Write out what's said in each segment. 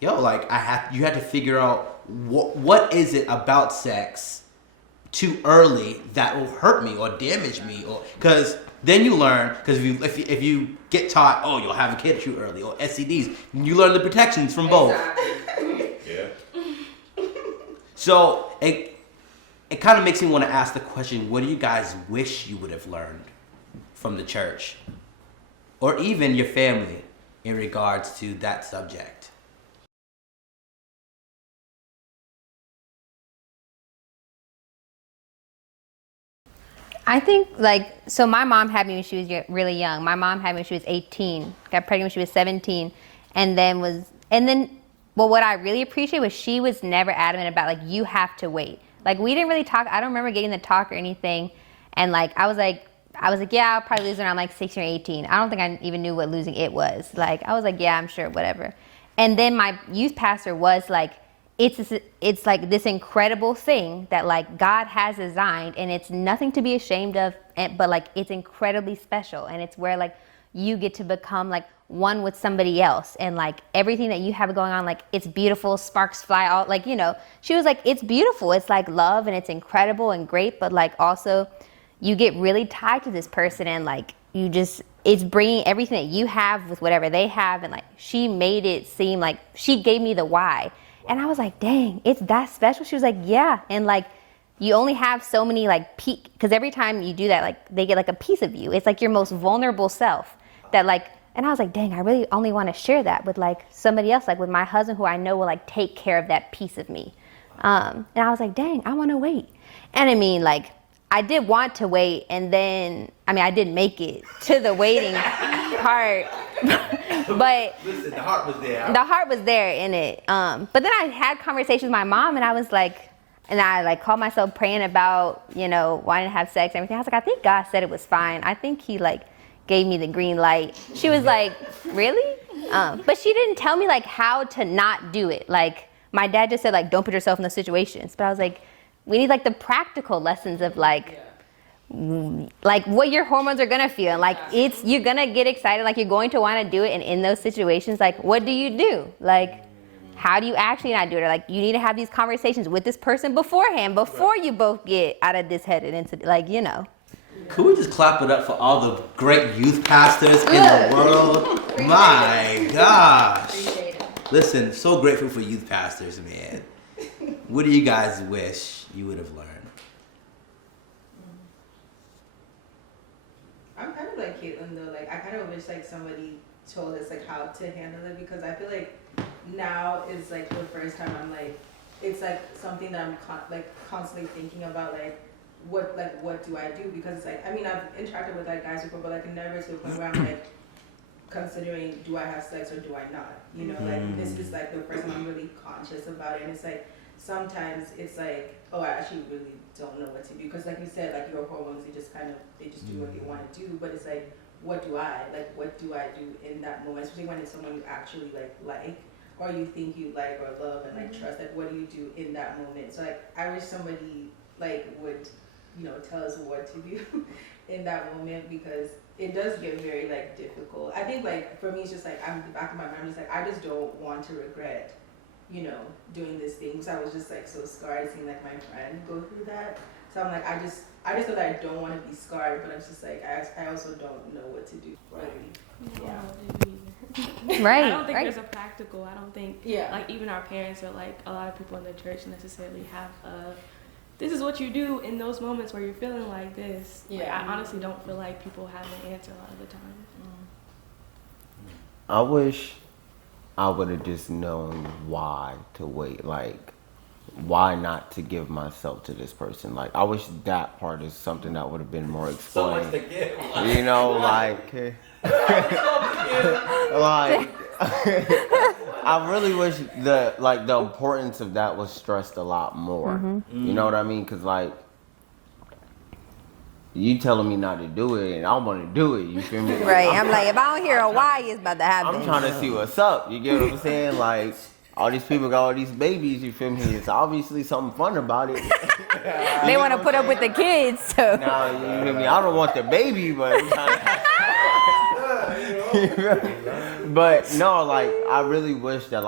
yo, like you had to figure out what is it about sex too early that will hurt me or damage me, or because then you learn, because if you get taught, oh, you'll have a kid too early, or STDs, you learn the protections from both. Exactly. Yeah. So it kind of makes me want to ask the question: what do you guys wish you would have learned from the church, or even your family, in regards to that subject? I think, so my mom had me when she was really young. My mom had me when she was 18, got pregnant when she was 17, and then well, what I really appreciate was she was never adamant about, you have to wait. We didn't really talk. I don't remember getting the talk or anything. And, I was like, yeah, I'll probably lose around, 16 or 18. I don't think I even knew what losing it was. I was like, yeah, I'm sure, whatever. And then my youth pastor was like, it's like this incredible thing that God has designed, and it's nothing to be ashamed of, but it's incredibly special, and it's where you get to become one with somebody else, and everything that you have going on, it's beautiful, sparks fly, all she was like, it's beautiful, it's love, and it's incredible and great, but also you get really tied to this person, and it's bringing everything that you have with whatever they have, and she made it seem like she gave me the why. And I was like, dang, it's that special? She was like, yeah. And you only have so many because every time you do that, they get a piece of you. It's your most vulnerable self that and I was like, dang, I really only want to share that with somebody else, with my husband, who I know will take care of that piece of me. And I was like, dang, I want to wait. And I mean, I did want to wait, and then, I did make it to the waiting part, but Listen, the heart was there. The heart was there in it. But then I had conversations with my mom, and I was and I called myself praying about, wanting to have sex and everything. I was like, I think God said it was fine. I think he gave me the green light. She was like, really? But she didn't tell me how to not do it. My dad just said don't put yourself in those situations. But I was like, we need the practical lessons of what your hormones are gonna feel. You're gonna get excited, you're going to want to do it, and in those situations, what do you do? How do you actually not do it? Or you need to have these conversations with this person beforehand, before you both get out of this headed into Could we just clap it up for all the great youth pastors in the world? My gosh. Listen, so grateful for youth pastors, man. What do you guys wish you would have learned? I'm kind of like Katlyn though. I kind of wish somebody told us how to handle it, because I feel now is the first time I'm it's something that I'm constantly thinking about what do I do, because I've interacted with guys before, but never to the point where I'm considering, do I have sex or do I not? This is the first time I'm really conscious about it, and it's sometimes it's oh, I actually really don't know what to do, because you said, your hormones, they just do what they want to do, but it's what do I do in that moment, especially when it's someone you actually like, or you think you like or love and trust, what do you do in that moment? So I wish somebody would tell us what to do in that moment, because it does get very difficult. I think for me it's just I'm the back of my mind, I'm just I just don't want to regret doing this thing, because I was just so scarred seeing my friend go through that. So I'm I just know that I don't want to be scarred, but I'm just I also don't know what to do. Right. Yeah. Right. I don't think there's a practical. I don't think even our parents or a lot of people in the church necessarily have this is what you do in those moments where you're feeling like this. Yeah. I honestly don't feel like people have an answer a lot of the time. I wish I would have just known why to wait, why not to give myself to this person. I wish that part is something that would have been more explained. So much to give. I really wish the importance of that was stressed a lot more. Mm-hmm. You know what I mean? Because you telling me not to do it, and I want to do it. You feel me? Right. I'm if I don't hear a why, it's about to happen. I'm trying to see what's up. You get what I'm saying? All these people got all these babies. You feel me? It's obviously something fun about it. They want to put up with the kids. So. Now you feel me? I don't want the baby, but. But no, I really wish that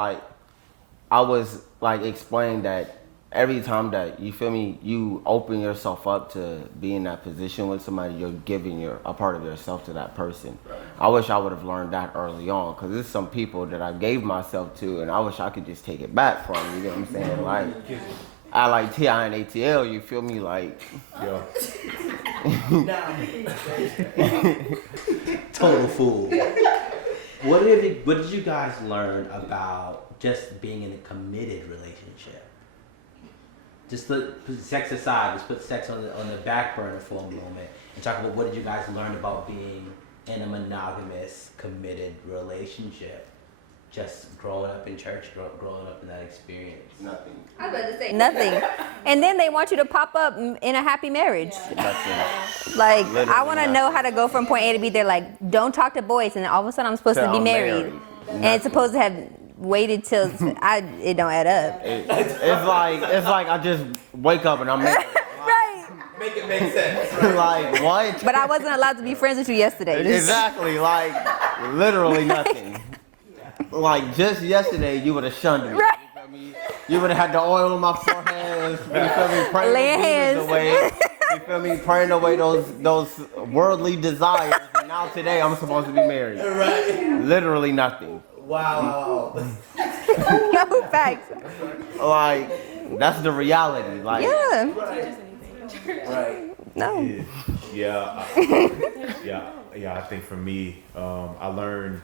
I was like explaining that every time that you feel me, you open yourself up to be in that position with somebody, you're giving a part of yourself to that person. Right. I wish I would have learned that early on, because there's some people that I gave myself to, and I wish I could just take it back from. You know what I'm saying? Like, I like T.I. and ATL. You feel me? Like, yo. Total fool. What did you guys learn about just being in a committed relationship? Just put sex aside. Just put sex on the back burner for a moment and talk about what did you guys learn about being in a monogamous, committed relationship. Just growing up in church, growing up in that experience. Nothing. I was about to say nothing. And then they want you to pop up in a happy marriage. Nothing. Like, Literally I want to know how to go from point A to B. They're like, don't talk to boys, and then all of a sudden I'm supposed to be married. And it's supposed to have waited till it don't add up. It's like I just wake up and I'm married. Right. Make it make sense. Like, what? But I wasn't allowed to be friends with you yesterday. Exactly. Like, literally nothing. Like, just yesterday, you would have shunned me. Right. You feel me? You would have had the oil on my forehead. You feel me? Praying Laying the hands. demons away. You feel me? Praying away those worldly desires. And now today, I'm supposed to be married. Right. Literally nothing. Wow. No facts. Like, that's the reality. Like, Yeah. Right. No. Yeah. I think for me, I learned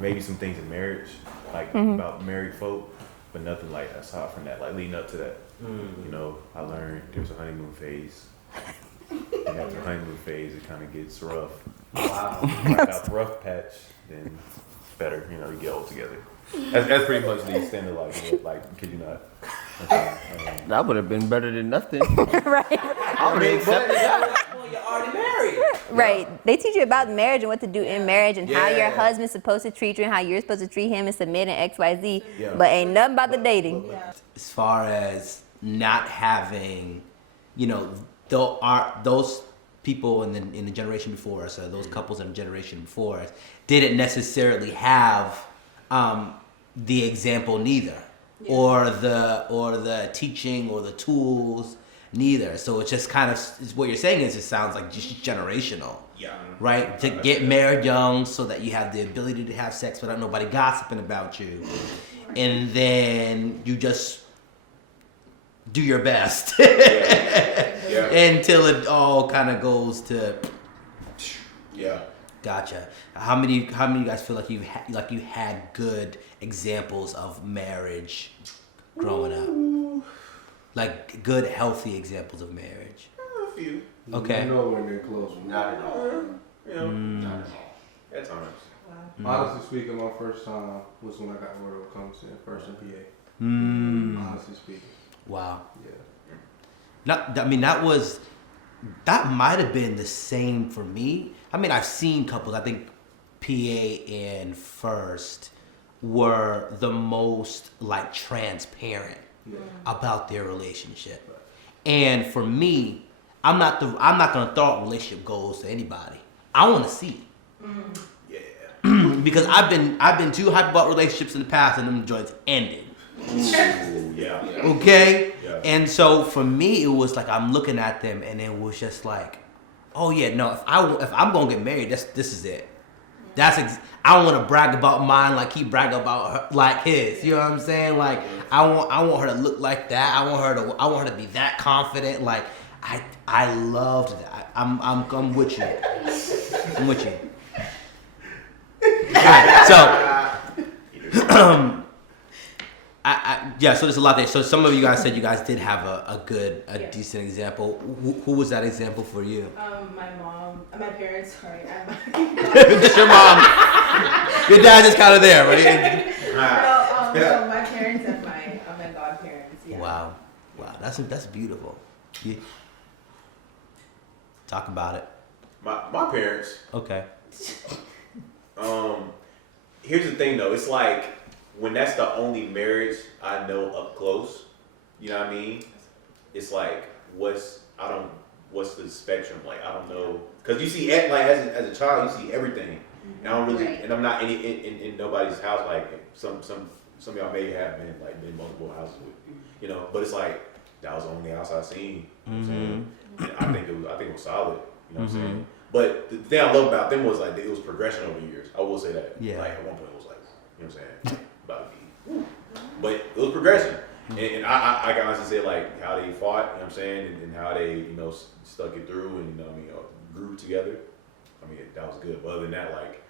maybe some things in marriage, like about married folk, but nothing like aside from that, like leading up to that. You know, I learned there's a honeymoon phase. And after the honeymoon phase, it kind of gets rough. Wow. Like out the rough patch, then better, you know, you get old together. That's pretty much the extent of like, kid you not. that would have been better than nothing. Right. I would have accepted that. Well, you're already married. Right. They teach you about marriage and what to do in marriage and how your Yeah. husband's supposed to treat you and how you're supposed to treat him and submit and XYZ. Yeah. But ain't nothing about the dating. As far as not having, you know, those people in the generation before us, or those couples in the generation before us, didn't necessarily have the example neither, or the teaching or the tools neither. So it's just kind of what you're saying is it sounds like just generational. Yeah. Right? To get married young so that you have the ability to have sex without nobody gossiping about you, and then you just do your best until it all kind of goes to. Yeah. Gotcha. How many of you guys feel like you had good examples of marriage growing up? Like good, healthy examples of marriage. A few. Okay. Nowhere near close. Not at all. You know, not at all. At times. Honestly speaking, my first time was when I got word of Compton, first in PA. Honestly speaking. Wow. Yeah. That might have been the same for me. I mean, I've seen couples. I think PA and First were the most like transparent about their relationship. And for me, I'm not gonna throw out relationship goals to anybody. I want to see. Because I've been too hyped about relationships in the past, and them joints ended. Okay? Yeah. And so for me, it was like I'm looking at them, and it was just like, oh yeah, no. If I'm gonna get married, this is it. I don't want to brag about mine like he bragged about her, like his. You know what I'm saying? Like I want her to look like that. I want her to be that confident. Like I loved that. I'm with you. I'm with you. Right, so. So there's a lot there. So some of you guys said you guys did have a decent example. Who was that example for you? My parents. Sorry, Just your mom. Your dad is kind of there, right? No, my parents and my godparents. Yeah. Wow, that's beautiful. Yeah. Talk about it. My parents. Okay. Here's the thing though. It's like, when that's the only marriage I know up close, you know what I mean? It's like, what's the spectrum like? I don't know, because you see, like as a child, you see everything, and I don't really, and I'm not in nobody's house like some some of y'all may have been multiple houses with, you know, but it's like that was the only house I seen. You know what I'm saying? And I think it was solid. You know what I'm saying? But the thing I love about them was like it was progression over years. I will say that. Yeah. Like at one point it was like, you know what I'm saying, about to be. But it was progression. And I can honestly say like how they fought, you know what I'm saying, and how they, you know, stuck it through and, you know, I mean, grew together. I mean, that was good. But other than that, like,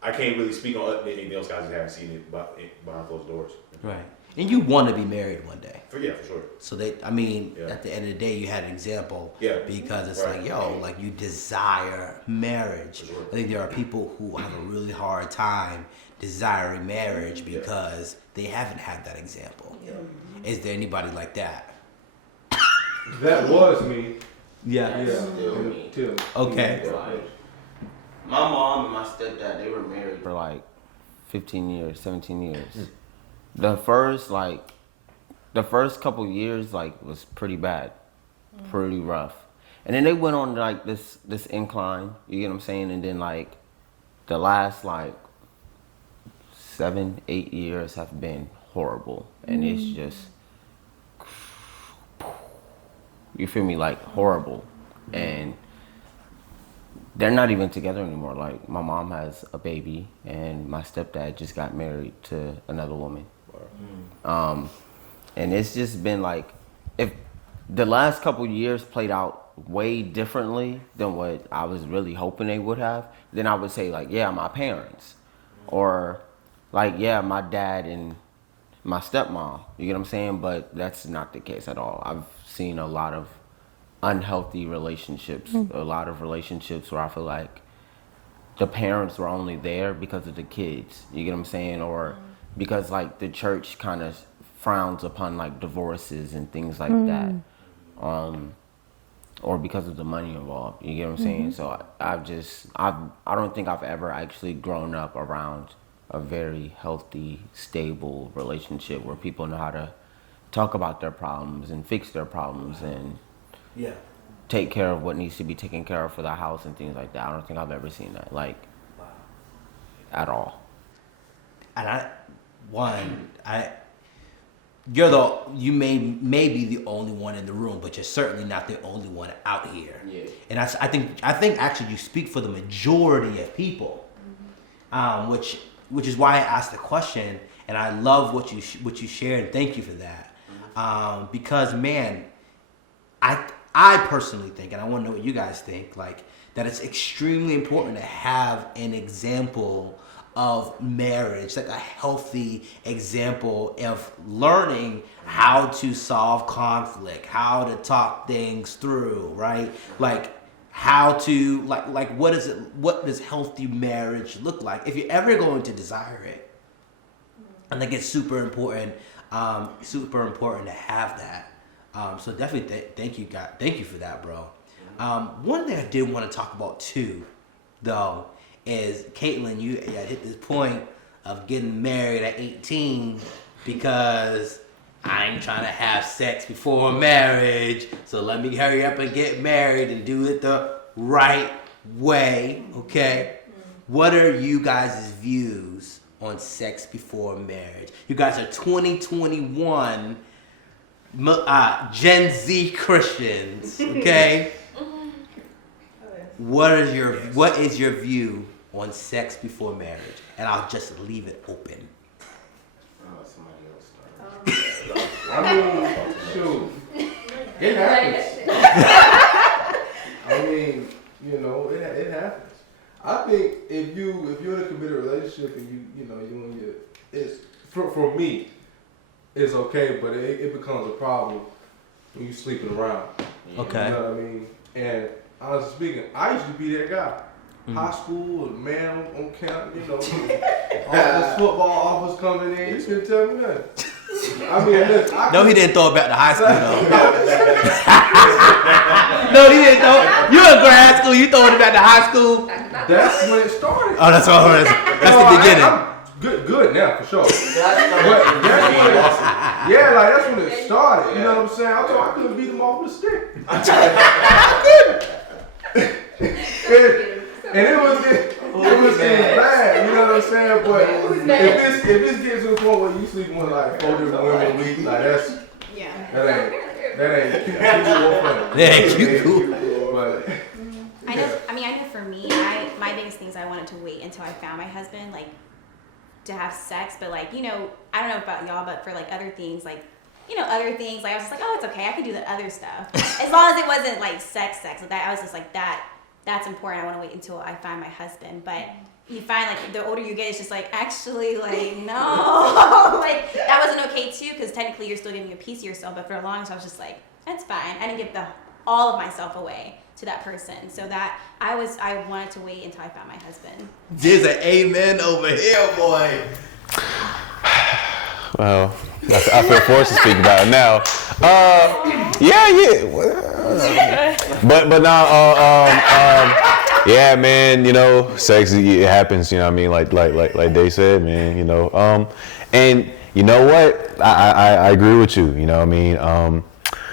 I can't really speak on anything else. Guys, haven't seen it behind closed doors. Right. And you want to be married one day. For sure. So at the end of the day, you had an example. Yeah. Because it's like, like you desire marriage. Sure. I think there are people who have a really hard time desiring marriage because they haven't had that example. Yeah. Is there anybody like that? That was me. Yeah. Too. Okay. My mom and my stepdad, they were married for like 15 years, 17 years. The first couple years was pretty bad, pretty rough. And then they went on like this incline, you get what I'm saying? And then like the last 7-8 years have been horrible. And it's just, you feel me, like horrible. And they're not even together anymore. Like my mom has a baby and my stepdad just got married to another woman. And it's just been like, if the last couple years played out way differently than what I was really hoping they would have, then I would say like, yeah, my parents, or like, yeah, my dad and my stepmom, you get what I'm saying? But that's not the case at all. I've seen a lot of unhealthy relationships, a lot of relationships where I feel like the parents were only there because of the kids, you get what I'm saying? Or because like the church kind of frowns upon like divorces and things like that, or because of the money involved, you get what I'm saying? So I don't think I've ever actually grown up around a very healthy, stable relationship where people know how to talk about their problems and fix their problems and take care of what needs to be taken care of for the house and things like that. I don't think I've ever seen that, at all. And you may be the only one in the room, but you're certainly not the only one out here. Yeah. And I think actually you speak for the majority of people, which is why I asked the question, and I love what you shared, and thank you for that. Because man, I personally think, and I want to know what you guys think, like that it's extremely important to have an example of marriage, like a healthy example of learning how to solve conflict, how to talk things through, right? Like how to like what does healthy marriage look like? If you're ever going to desire it, I think it's super important to have that. So definitely thank you for that, bro. One thing I did want to talk about too, though, is Katlyn, you hit this point of getting married at 18 because I ain't trying to have sex before marriage, so let me hurry up and get married and do it the right way, okay? What are you guys' views on sex before marriage? You guys are 2021 Gen Z Christians, okay? What is your view on sex before marriage? And I'll just leave it open. Somebody else start. I mean, shoot, it happens. I mean, you know, it happens. I think if you're in a committed relationship and it's for me, it's okay, but it becomes a problem when you sleeping around. Okay. You know what I mean? And honestly speaking, I used to be that guy. High school, a man on camp, all this football offers coming in, you couldn't tell me nothing. I mean, listen, no, he didn't throw it back to high school, though. No, he didn't throw it. You in grad school, you throwing it back to high school? That's when it started. Oh, that's all right. That's the beginning. I'm good now, for sure. That's when it started. You know what I'm saying? I couldn't beat him off with a stick. I couldn't. And it was bad, you know what I'm saying? saying? But if it's getting to the point where you sleeping with like 4 different women a week, like that ain't cute. But I know for me, my biggest things I wanted to wait until I found my husband, like to have sex, but like, you know, I don't know about y'all, but for like other things, like, you know, I was just like, oh, it's okay, I can do the other stuff. As long as it wasn't like sex, like that, I was just like, that's important, I want to wait until I find my husband. But you find like the older you get, it's just like, actually, like, no, like that wasn't okay too, because technically you're still giving a piece of yourself, but for a long time I was just like, that's fine, I didn't give all of myself away to that person. So that I wanted to wait until I found my husband. There's an amen over here, boy. Well, I feel forced to speak about it now. Yeah. But no, yeah, man. You know, sex it happens. You know what I mean? Like they said, man. You know, and you know what? I agree with you. You know what I mean?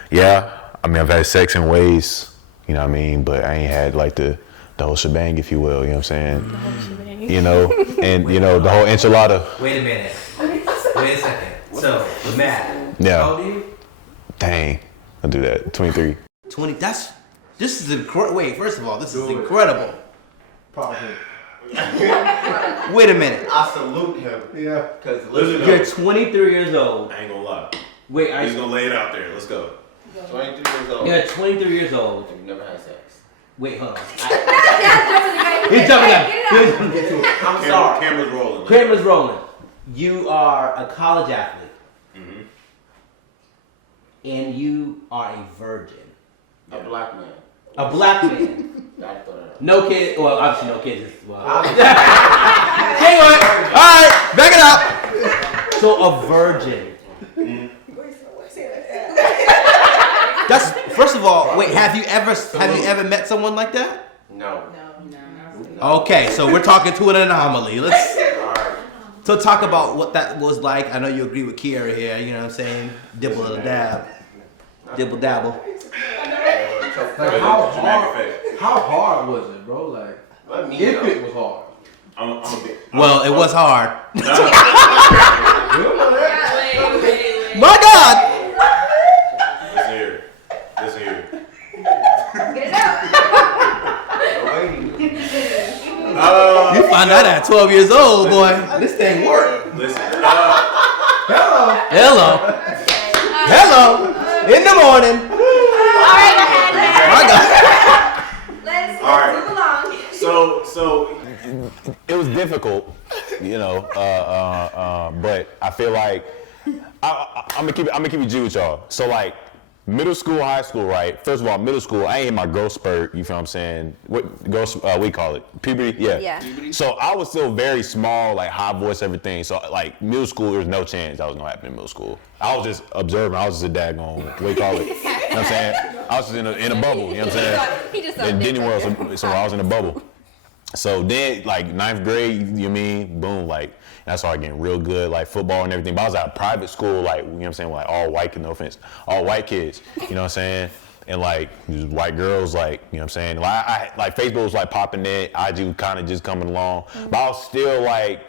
Yeah. I mean, I've had sex in ways. You know what I mean? But I ain't had like the whole shebang, if you will. You know what I'm saying? The whole shebang. You know, and you know the whole enchilada. Wait a minute. Wait a second. So, Matt, Yeah. how old are you? Dang, I'll do that. 23. 20. This is incredible. Wait, first of all, this is incredible. probably. Wait a minute. I salute him. Yeah. Cause You're 23 years old. I ain't gonna lie. Wait, He's gonna lay it out there. Let's go. 23 years old. You're 23 years old. You've never had sex. Wait, hold on. He's jumping up. I'm sorry. Camera's rolling. Camera's rolling. You are a college athlete. Mm-hmm. And you are a virgin. A black man. A black man. I thought that. No kids. Well, obviously no kids. Well. Hang on. All right, back it up. So a virgin. That's first of all. Wait, have you ever met someone like that? No. Okay, so we're talking to an anomaly. Let's. Alright. So talk about what that was like. I know you agree with Kiera here. You know what I'm saying? Dibble or dab. Dibble dabble. Like how hard was it, bro? Like if it was hard. Well, it was hard. You don't know that. My God! Listen here. Get it out. You find out at 12 years old, boy. This thing worked. Listen. Hello. In the morning. All right, go ahead. My God. Let's All right. move along. So it was difficult, you know, but I feel like I'm gonna keep it G with y'all. So like middle school, high school, right? First of all, middle school, I ain't hit my growth spurt. You feel what I'm saying? What growth? We call it puberty. Yeah. So I was still very small, like high voice, everything. So like middle school, there was no chance that was gonna happen in middle school. I was just observing. I was just a daggone. What do you call it? You know what I'm saying? I was just in a bubble. You know what I'm saying? He just In Disney World, so I was in a bubble. So then, like 9th grade, you mean, boom, like, and I started getting real good, like football and everything. But I was at a private school, like, you know what I'm saying, like all white, no offense, all white kids, you know what I'm saying? And like, these white girls, like, you know what I'm saying? Like Facebook was like popping in, IG was kind of just coming along. But I was still like,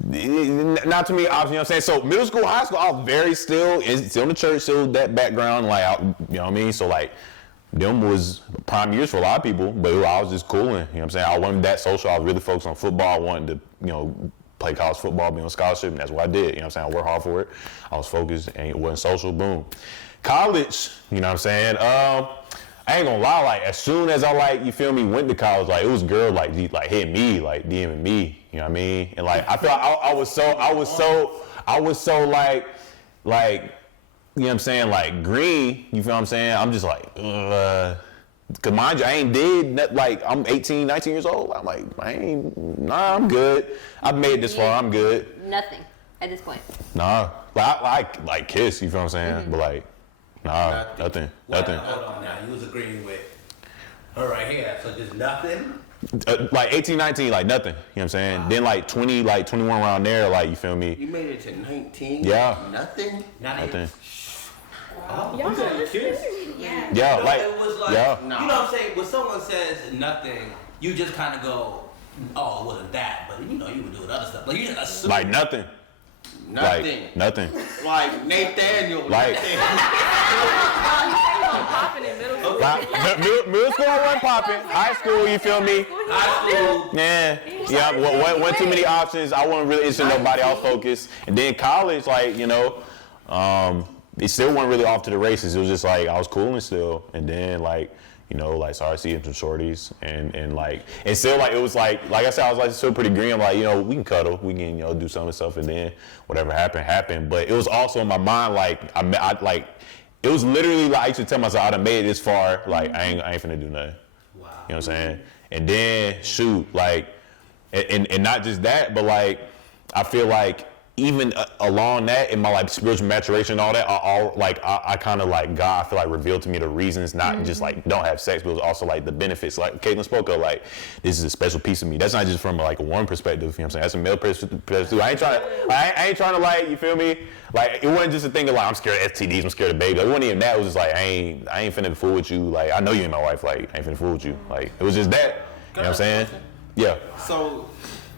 not to me, obviously, you know what I'm saying? So middle school, high school, I was very still in the church, still that background, like, you know what I mean? So like, them was prime years for a lot of people, but I was just cooling, you know what I'm saying? I wasn't that social. I was really focused on football. I wanted to, you know, play college football, be on scholarship, and that's what I did, you know what I'm saying? I worked hard for it. I was focused, and it wasn't social, boom. College, you know what I'm saying? I ain't gonna lie, like, as soon as I, like, you feel me, went to college, like, it was girls, like hitting me, like, DMing me, you know what I mean? And, like, I felt I was so, like, you know what I'm saying, like green, you feel what I'm saying? I'm just like, cause mind you, I ain't did, like, I'm 18, 19 years old. I'm like, I'm good. I've made it this far, I'm good. Nothing at this point. Nah, like kiss, you feel what I'm saying? Mm-hmm. But like, nah, nothing. Hold on now, you was agreeing with her right here, so just nothing? Like 18, 19, like nothing, you know what I'm saying? Wow. Then like 20, like 21 around there, like, you feel me? You made it to 19? Yeah. Nothing? Nothing. Oh, Y'all kiss? Yeah. Yeah, it was like, yeah. you know what I'm saying? When someone says nothing, you just kind of go, oh, it wasn't that, but you know, you would do other stuff. Like you just assume. Like nothing. Nothing. Like nothing. Like Nathaniel. Like middle school wasn't popping. High school, you feel me? High school. Yeah. Wasn't too many options. I wasn't really interested in nobody. I was focused. And then college, like, you know, it still wasn't really off to the races. It was just like I was cooling still. And then like, you know, like started seeing some shorties and like, and still like, it was like I said, I was like still pretty green. I'm like, you know, we can cuddle, we can, you know, do some of the stuff, and then whatever happened. But it was also in my mind, like, I like, it was literally like, I used to tell myself, I done made it this far, like, I ain't finna do nothing. Wow. You know what I'm saying? And then, shoot, like, and not just that, but like, I feel like, even along that, in my like spiritual maturation and all that, I kind of like God, I feel like revealed to me the reasons, not just like don't have sex, but it was also like the benefits. Like Katlyn spoke of, like this is a special piece of me. That's not just from like a woman perspective. You know what I'm saying? That's a male perspective. I ain't trying to like, you feel me? Like it wasn't just a thing of like I'm scared of STDs, I'm scared of babies. Like, it wasn't even that. It was just like I ain't finna fool with you. Like I know you ain't my wife. Like I ain't finna fool with you. Like it was just that. You know what I'm saying? Yeah. So,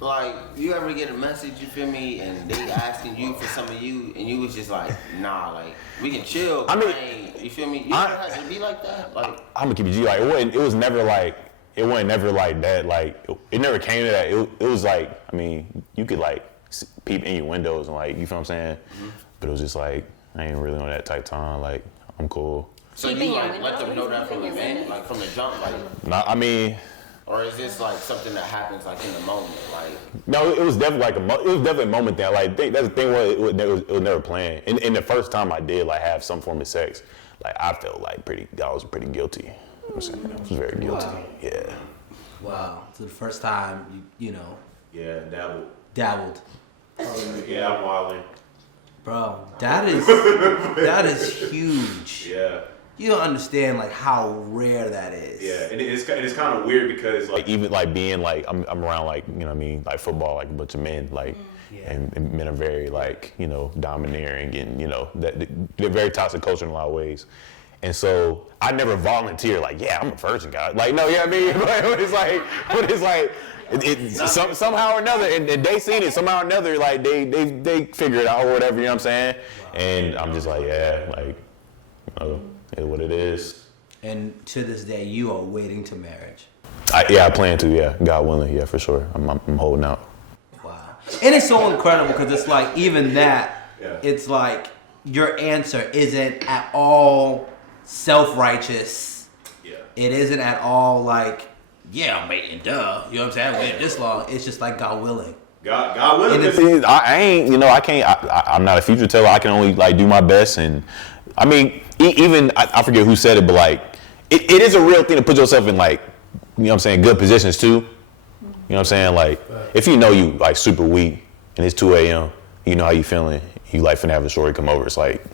like, you ever get a message, you feel me, and they asking you for some of you, and you was just like, nah, like, we can chill. I mean, you feel me? You ever had to be like that? Like, I'm gonna keep it G. Like, it was never like, it wasn't never like that. Like, it never came to that. It was like, I mean, you could like peep in your windows and like, you feel what I'm saying? Mm-hmm. But it was just like, I ain't really on that type time. Like, I'm cool. So you like let them know that from the event, like from the jump, like? Nah, I mean. Or is this like something that happens like in the moment, like? No, it was definitely like it was definitely a moment thing. Like that's the thing it was never planned. And the first time I did like have some form of sex, like I felt like I was pretty guilty. You know what I'm saying? I was very guilty. Wow. Yeah. Wow. So the first time you know. Yeah, Dabbled. Yeah, I'm wilding. Bro, that is huge. Yeah. You don't understand like how rare that is. Yeah, and it's kind of weird because like even like being like I'm around like, you know what I mean, like football, like a bunch of men, like and men are very like, you know, domineering and, you know, they're very toxic culture in a lot of ways. And so I never volunteer like, yeah, I'm a virgin guy. Like, no, you know what I mean? But it's like somehow or another, and they seen it somehow or another, like they figure it out or whatever, you know what I'm saying? And I'm just like, yeah, like, you know, it's what it is. And to this day, you are waiting to marriage. I plan to, yeah. God willing, yeah, for sure. I'm holding out. Wow. And it's so incredible because it's like, even that, it's like your answer isn't at all self-righteous. Yeah. It isn't at all like, yeah, I'm waiting, duh. You know what I'm saying? I waited this long. It's just like God willing. God willing. I ain't, you know, I can't, I'm not a future teller. I can only like do my best. And I mean, even, I forget who said it, but like, it is a real thing to put yourself in like, you know what I'm saying, good positions too. You know what I'm saying? Like, if you know you like super weak and it's 2 a.m., you know how you feeling, you like finna have a shorty come over, it's like, you know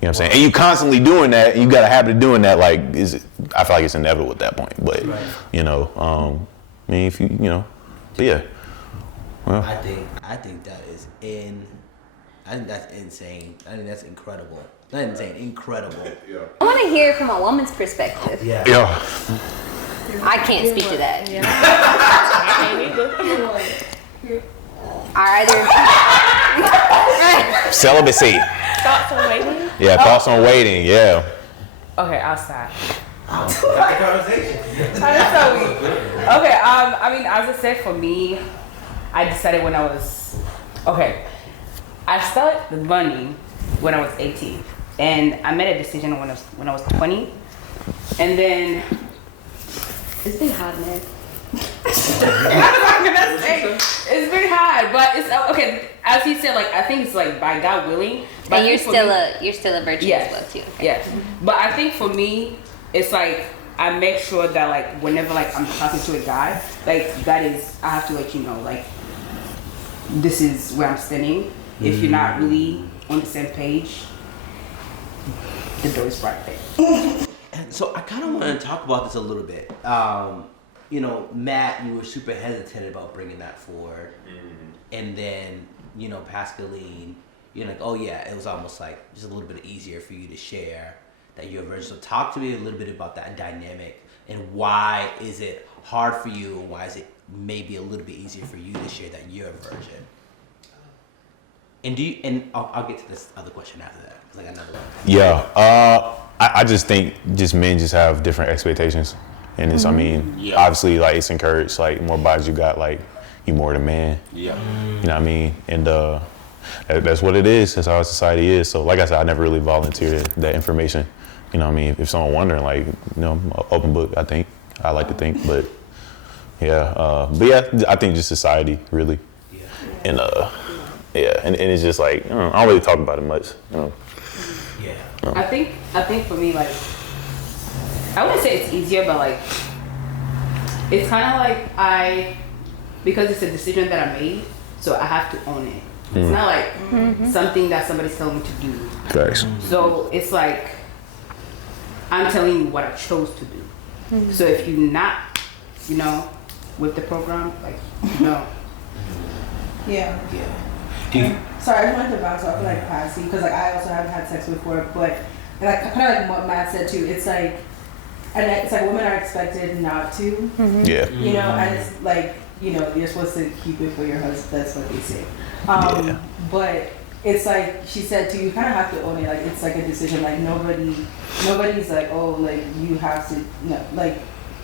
what I'm saying? And you constantly doing that, and you got a habit of doing that, like, I feel like it's inevitable at that point. But, you know, I mean, if you know, but yeah. Well. I think that is I think that's insane. I think that's incredible. Not insane, incredible. I want to hear it from a woman's perspective. Yeah. I can't speak to that. Yeah. I can't either. Celibacy. Thoughts on waiting? Yeah, thoughts on waiting, yeah. Okay, outside. Got the conversation. That's so weak. Okay, I mean, as I said, for me, I decided when I was, I started with money when I was 18. And I made a decision when I was 20. And then, it's been hard, man. That's what I'm gonna say. It's been hard, but it's okay. As he said, like, I think it's like by God willing. But and you're still a virgin as well too. Okay. Yes, but I think for me, it's like I make sure that like whenever like I'm talking to a guy, like that is I have to let you know like this is where I'm standing. If you're not really on the same page, the door is right there. So I kind of want to talk about this a little bit. You know, Matt, you were super hesitant about bringing that forward. And then, you know, Pascaline, you're like, oh yeah, it was almost like just a little bit easier for you to share that you're a virgin. So talk to me a little bit about that dynamic and why is it hard for you and why is it maybe a little bit easier for you to share that you're a virgin? And I'll get to this other question after that, because I got another one. Yeah, I just think men just have different expectations, and it's obviously like it's encouraged, like more bodies you got, like you more the man. Yeah, you know what I mean, and that's what it is. That's how our society is. So like I said, I never really volunteered that information. You know what I mean? If someone wondering, like, open book, I think. I like to think, but yeah. I think just society, really. Yeah. And and it's just like, I don't really talk about it much. Yeah. I think for me, like, I wouldn't say it's easier, but like, it's kind of like because it's a decision that I made, so I have to own it. It's not like something that somebody's telling me to do. Thanks. So it's like, I'm telling you what I chose to do. So if you're not, with the program, like, no. Yeah. Sorry, I just wanted to bounce off of like Passy, because like I also haven't had sex before, but like kind of like what Matt said too. It's like, and it's like women are expected not to. Yeah. And it's like you're supposed to keep it for your husband. That's what they say. But it's like she said too. You kind of have to own it. Like it's like a decision. Like nobody's like, oh, like you have to. No, like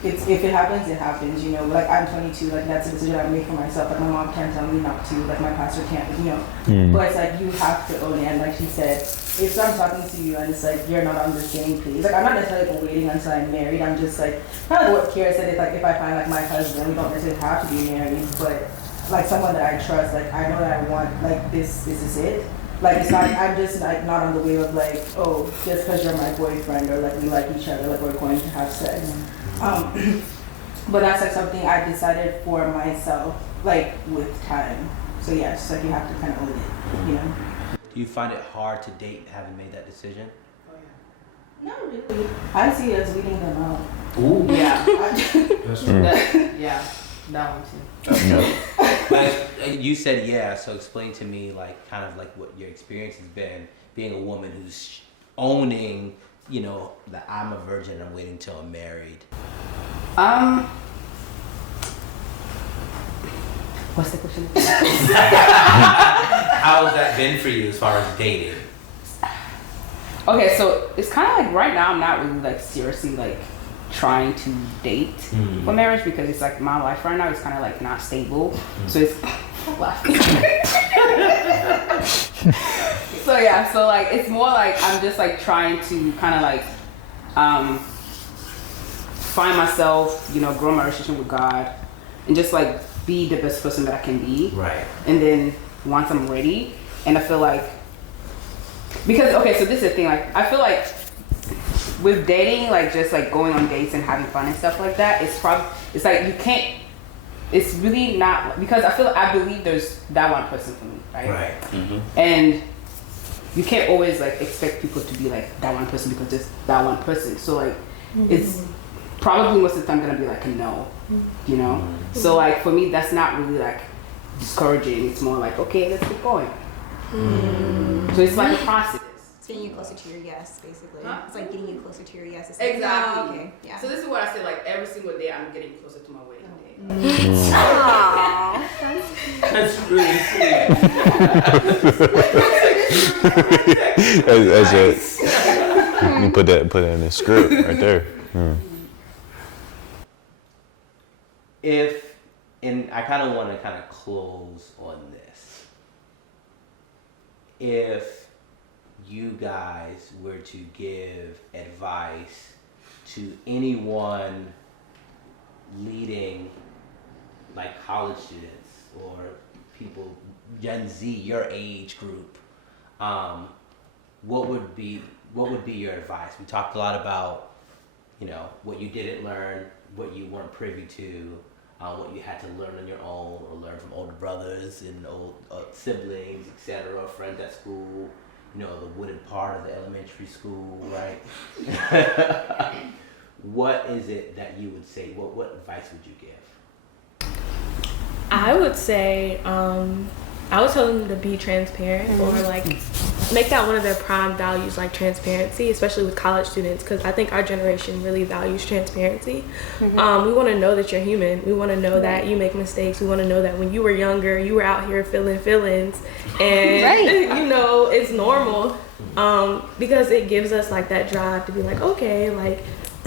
if it happens, it happens. Like I'm 22. Like that's a decision I made for myself. Like my mom can't tell me not to. Like my pastor can't. But it's like you have to own it. And like she said, if I'm talking to you and it's like you're not on the same page. Like I'm not necessarily like waiting until I'm married. I'm just like kind of what Kiera said. It's like if I find like my husband, we don't necessarily have to be married, but like someone that I trust, like I know that I want, like this is it. Like it's not, I'm just like not on the wave of like, oh, just because you're my boyfriend or like we like each other, like we're going to have sex. But that's like something I decided for myself, like with time. So yeah, it's like you have to kind of own it, Do you find it hard to date having made that decision? Not really. I see it as weeding them out. Ooh. Yeah. That's true. Yeah. That one too. You said yeah, so explain to me like kind of like what your experience has been being a woman who's owning, that I'm a virgin and I'm waiting till I'm married. What's the question? How's that been for you as far as dating? Okay, so it's kind of like right now I'm not really like seriously like trying to date for marriage, because it's like my life right now is kind of like not stable. So it's so yeah, so like it's more like I'm just like trying to kind of like find myself, grow my relationship with God, and just like be the best person that I can be. Right. And then once I'm ready, and I feel like, because okay, so this is the thing, like I feel like with dating, like just like going on dates and having fun and stuff like that, it's like you can't, it's really not, because I believe there's that one person for me, right? Right. And you can't always like expect people to be like that one person because there's that one person. So like it's probably most of the time gonna be like a no, So like for me, that's not really like discouraging. It's more like, okay, let's keep going. So it's like a process. It's getting you closer to your yes, basically. Huh? It's like getting you closer to your yes. Exactly. Oh, okay. Yeah. So this is what I said, like every single day I'm getting closer to my wedding day. That's really sweet. That's it. You put that in the script right there. And I kind of want to kind of close on this. If you guys were to give advice to anyone leading like college students or people Gen Z, your age group, what would be your advice? We talked a lot about what you didn't learn, what you weren't privy to, what you had to learn on your own or learn from older brothers and old siblings, etc., friends at school, the wooded part of the elementary school, right? What is it that you would say? What advice would you give? I would say, I would tell them to be transparent or like make that one of their prime values, like transparency, especially with college students, because I think our generation really values transparency. We want to know that you're human. We want to know that you make mistakes. We want to know that when you were younger, you were out here feeling feelings, and you know, it's normal, because it gives us like that drive to be like, okay, like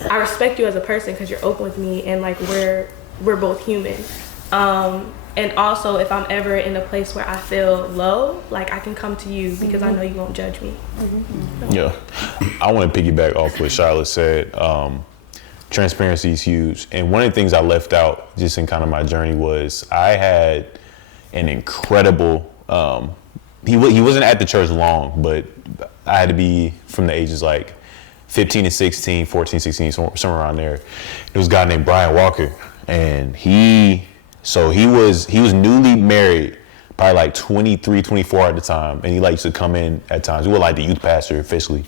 I respect you as a person because you're open with me, and like we're both human. And also, if I'm ever in a place where I feel low, like I can come to you because I know you won't judge me. Yeah, I want to piggyback off what Shila said. Transparency is huge, and one of the things I left out just in kind of my journey was I had an incredible. He wasn't at the church long, but I had to be from the ages like 15 to 16, 14, 16, somewhere around there. There was a guy named Brian Walker, and he was newly married, probably like 23, 24 at the time, and he like used to come in at times. He was like the youth pastor officially,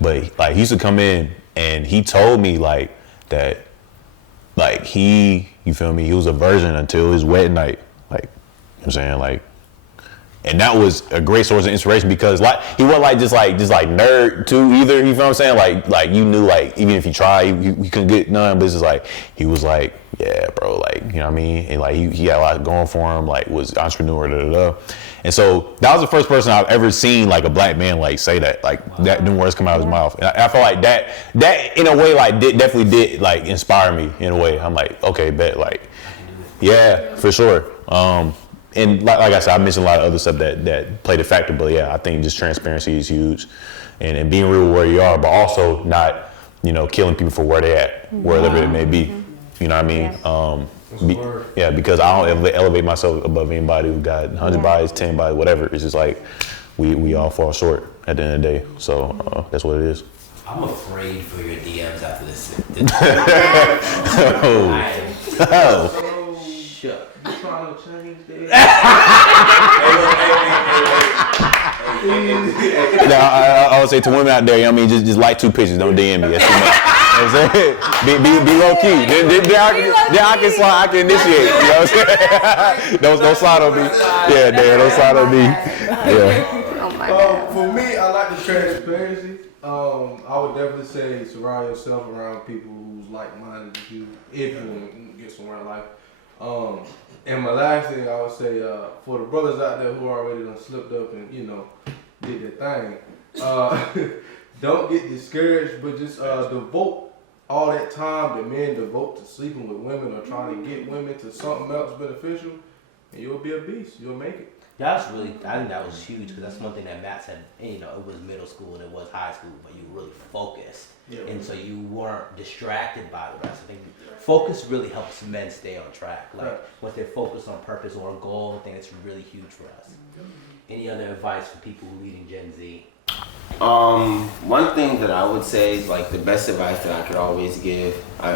but like he used to come in, and he told me like that, like you feel me, he was a virgin until his wedding night, like, you know what I'm saying, like. And that was a great source of inspiration because like he wasn't just like nerd too either. You feel what I'm saying? Like you knew like even if you tried, you couldn't get none. But it's just like he was like, yeah, bro, like you know what I mean. And like he had a lot going for him. Like was an entrepreneur, And so that was the first person I've ever seen like a black man like say that, like that them words come out of his mouth. And I feel like that in a way like definitely did like inspire me in a way. I'm like, okay, bet, like yeah, for sure. And like I said, I mentioned a lot of other stuff that played a factor, but yeah, I think just transparency is huge, and being real where you are, but also not, you know, killing people for where they at, wherever it may be. You know what I mean? Because I don't elevate myself above anybody who got 100 bodies, 10 bodies, whatever. It's just like we all fall short at the end of the day. So that's what it is. I'm afraid for your DMs after this. Shut. You trying to change that? I would say to women out there, you know what I mean, just like 2 pictures, don't DM me. That's too much. You know what I'm saying? Be low key. Then I can initiate. You know what I'm saying? Don't slide on me. Yeah, Dan, don't slide on me. Yeah. Oh my God. For me, I like the transparency. I would definitely say surround yourself around people who's like-minded as you, if you want to get somewhere in life. And my last thing I would say, for the brothers out there who already done slipped up and, you know, did their thing, don't get discouraged, but just devote all that time that men devote to sleeping with women or trying to get women to something else beneficial, and you'll be a beast. You'll make it. Yeah, that's really, I think that was huge because that's one thing that Matt said, you know, it was middle school and it was high school, but you were really focused. Yeah. And so you weren't distracted by the rest. I think focus really helps men stay on track. Like once they're focused on purpose or a goal, I think it's really huge for us. Any other advice for people who leading Gen Z? One thing that I would say is like the best advice that I could always give, I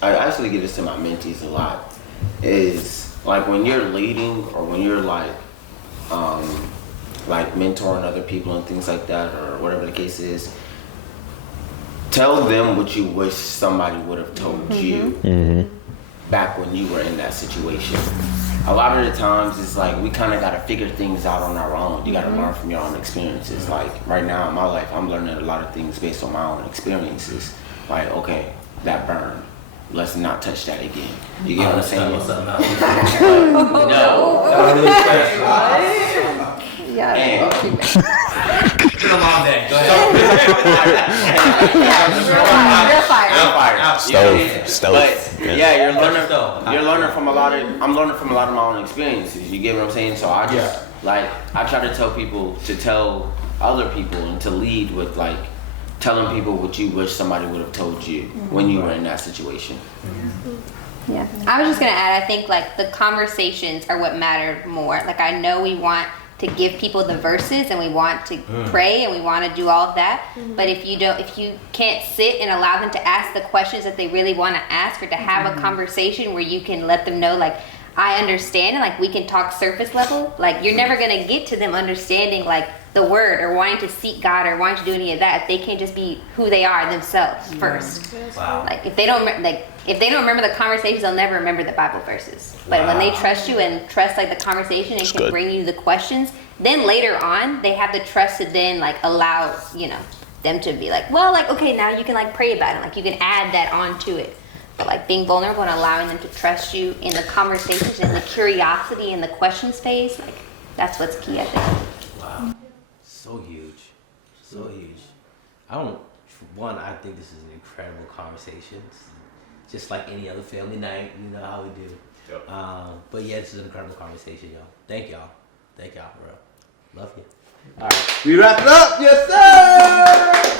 actually give this to my mentees a lot, is like when you're leading or when you're like mentoring other people and things like that or whatever the case is, tell them what you wish somebody would have told you back when you were in that situation. A lot of the times it's like we kind of got to figure things out on our own. You got to learn from your own experiences. Like right now in my life, I'm learning a lot of things based on my own experiences. Like, okay, that burned. Let's not touch that again. You get what I'm saying? Yeah. Come on then. Go ahead. Stove. But yeah, you're learning from a lot of. I'm learning from a lot of my own experiences. You get what I'm saying? So I just I try to tell people to tell other people and to lead with like telling people what you wish somebody would have told you when you were in that situation. Yeah. I was just gonna add, I think like the conversations are what matter more. Like I know we want to give people the verses and we want to pray and we want to do all of that, but if you can't sit and allow them to ask the questions that they really want to ask, or to have a conversation where you can let them know like I understand and like we can talk surface level, like you're never gonna get to them understanding like the word or wanting to seek God or wanting to do any of that if they can't just be who they are themselves first. Wow. Like if they don't remember the conversations, they'll never remember the Bible verses. But when they trust you and trust like the conversation and can bring you the questions, then later on they have the trust to then like allow, you know, them to be like, well, like, okay, now you can like pray about it. Like you can add that onto it. But like being vulnerable and allowing them to trust you in the conversations and the curiosity and the question space, like that's what's key, I think. Wow. So huge. So huge. For one, I think this is an incredible conversation. Just like any other family night, you know how we do. Yep. But yeah, this is an incredible conversation, yo. Thank y'all. Thank y'all, bro. Love you. All right. We wrap it up. Yes, sir.